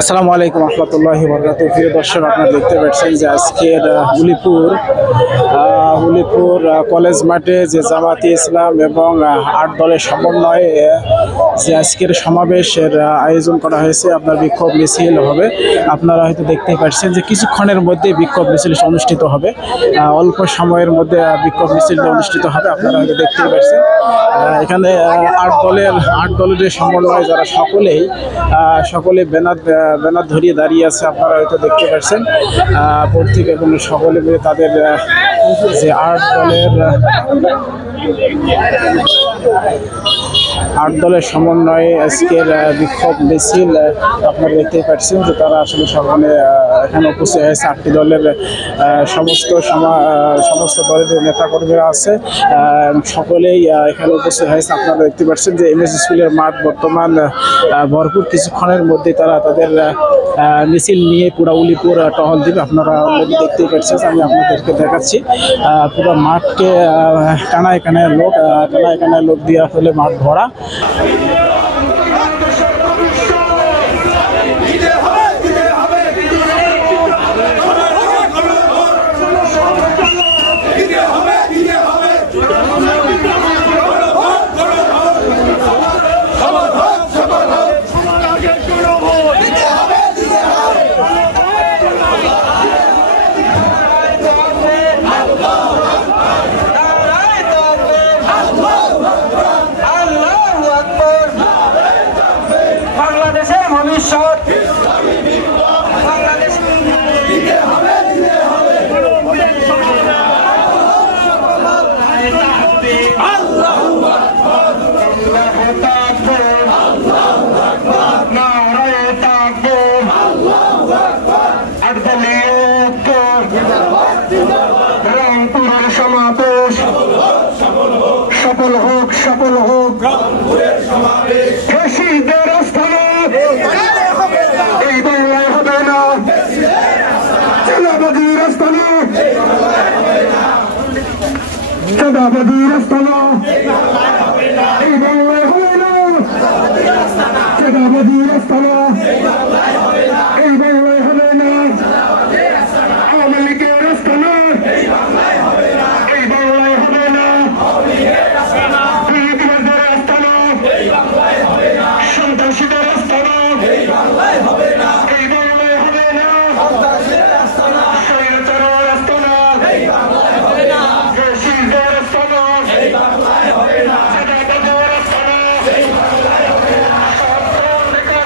আসসালামু আলাইকুম রহমতুল্লাহি বারাকাতুহু। প্রিয় দর্শক, আপনারা দেখতে পাচ্ছেন যে আজকের উলিপুর কলেজ মাঠে যে জামাতে ইসলাম এবং ৮ দলের সমন্বয়ে যে আজকের সমাবেশের আয়োজন করা হয়েছে। আপনার বিক্ষোভ মিছিল হবে, আপনারা হয়তো দেখতেই পাচ্ছেন যে কিছুক্ষণের মধ্যে বিক্ষোভ মিছিল অনুষ্ঠিত হবে। অল্প সময়ের মধ্যে বিক্ষোভ মিছিলটা অনুষ্ঠিত হবে, আপনারা হয়তো দেখতেই পাচ্ছেন। এখানে ৮ দলের যে সমন্বয়, যারা সকলে ব্যানার ধরিয়ে দাঁড়িয়ে আছে, আপনারা হয়তো দেখতে পাচ্ছেন। প্রত্যেকে এবং সকলে মিলে তাদের যে ৮ দলের সমন্বয়ে আজকের বিক্ষোভ মিছিল, আপনারা দেখতেই পাচ্ছেন যে তারা আসলে সকলে এখানে উপস্থিত হয়েছে। ৮টি দলের সমস্ত দলের নেতাকর্মীরা আছে, সকলেই এখানে উপস্থিত হয়েছে। আপনারা দেখতে পাচ্ছেন যে এমএস স্কুলের মাঠ বর্তমান ভরপুর। কিছুক্ষণের মধ্যে তারা তাদের মিছিল নিয়ে পুরো উলিপুর টহল দিবে। আপনারা অলরেডি দেখতেই পাচ্ছেন, আমি আপনাদেরকে দেখাচ্ছি। পুরো মাঠকে কানায় কানায় লোক দেওয়া হলে মাঠ ভরা। সফল হোক ফ্যাসিস্টদের আস্থানে এই বাংলায় হবে না, চাঁদাবাজির আস্থানে এই বাংলায় হবে না, চাঁদাবাজির আস্থানা এই বাংলায় হবে না, আওয়ামী লীগের আস্থানা এই বাংলায় হবে না, সন্ত্রাসীদের আস্থানা এই বাংলায় হবে না, স্বৈরাচারের আস্থানা এই বাংলায় হবে না, ফ্যাসিস্টদের আস্থানা এই বাংলায় হবে না, চাঁদাবাজের আস্থানা এই বাংলায় হবে না,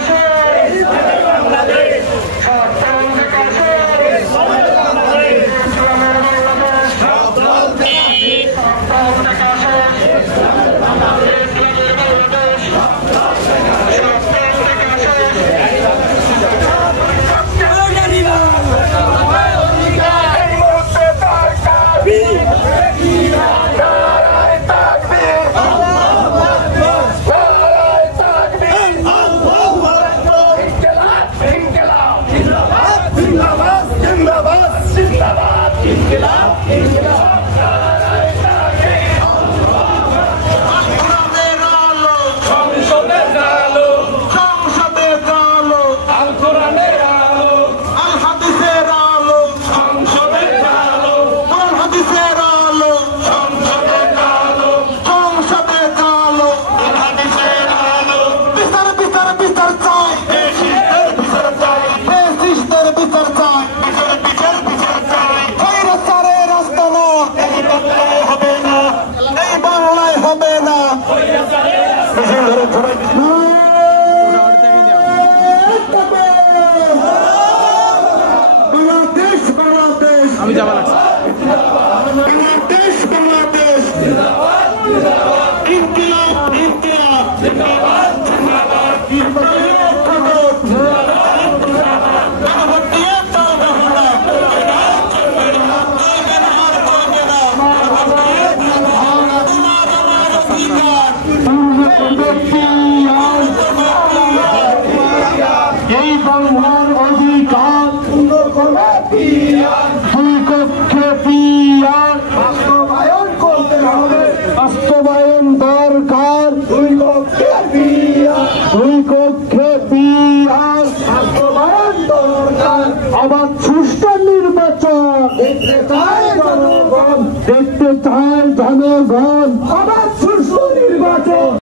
আমি যাওয়া লাগছে। এই বাংলার অধিকার দুই কক্ষে পিয়ার বাস্তবায়ন দরকার, দুই কক্ষে পিয়ার দরকার আবার সুষ্ঠু নির্বাচন দেখতে চায় জনগণ আবার সুষ্ঠু নির্বাচন